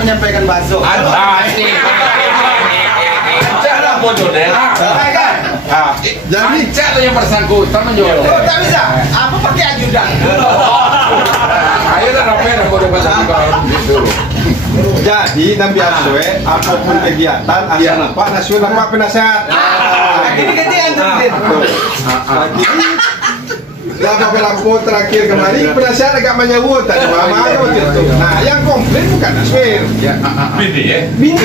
menyampaikan bakso. Asik. Jangan bodoh deh. Jadi cek tuh yang bersangkutan menjual. oh, tak bisa. Apa pakai ajudan? Ayo dah rapi bodoh bersangkutan gitu. Jadi Nabi Aswe apapun kegiatan asal nampak nasional nampak penasehat. Ini ketian tuh. Lama pelaku terakhir kemarin penasehat agak menyebut tadi mama gitu. Nah yang komplain bukan Naswir. Bini ya. Bini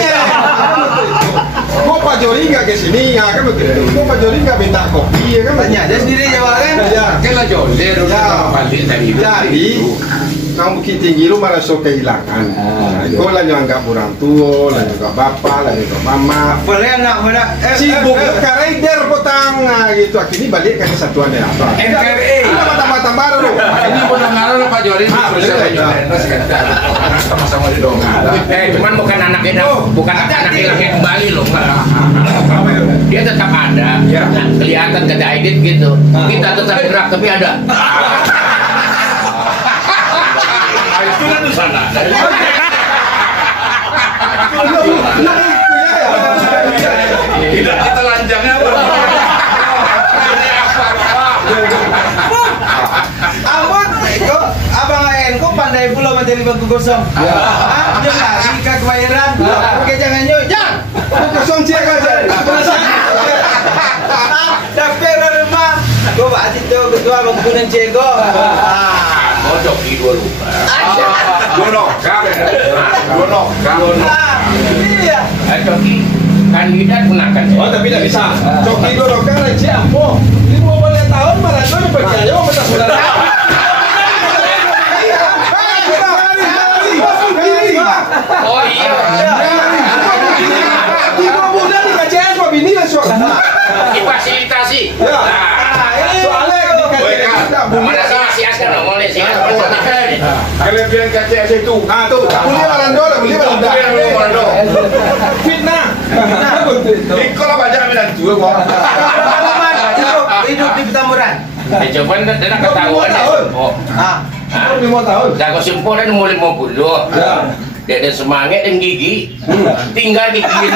kok Pak Jori nggak ke sini ya kan begitu. Kok Pak Jori nggak minta kopi ya kan? Tanya dia sendiri jawab kan? Ya. Kan lah jodoh balik dari itu. Jadi kamu Bukit Tinggi lu merasa kehilangan. Kau lah yang anggap orang tua, lah juga bapak, lah juga mama. Boleh anak muda. Sibuk karakter potang gitu. Akhirnya balik ke kesatuan ya. NKRI. Tambah-tambah baru. Ini pendengaran Pak Jori sama-sama di dongan. Cuman bukan anaknya, bukan anaknya yang kembali loh. Dia tetap ada. Nah, kelihatan kata Aidit gitu. Kita tetap gerak tapi ada. Itu kan di sana. Tidak kita lanjangnya apa? Ampun, kok abang Aen kok pandai pula menjadi bangku kosong. Dia lari ke kebayaran. Oke jangan jangan. Kosong cek aja. Dapet rumah. Kau pak itu ketua bangku dan cego. Bodoh di dua lupa. Iya. Coki kandidat gunakan. Oh tapi tidak bisa. Coki Gorokan aja ampo. 50 tahun Maradona percaya mau minta saudara. Oh iya. Tiga bulan di KCS Pak Bini langsung. Difasilitasi. Soalnya Mana si Aska ngomong sih. Kelebihan KCS itu. nah tuh, beli Maradona, beli Maradona. Fitnah. Iko lah banyak minat juga kok. Hidup di Petamburan. Coba dan ketahuan. Oh. 5 tahun. Jago simpul dan mulai 50. Dia ada semangat dan gigi. Tinggal gigi.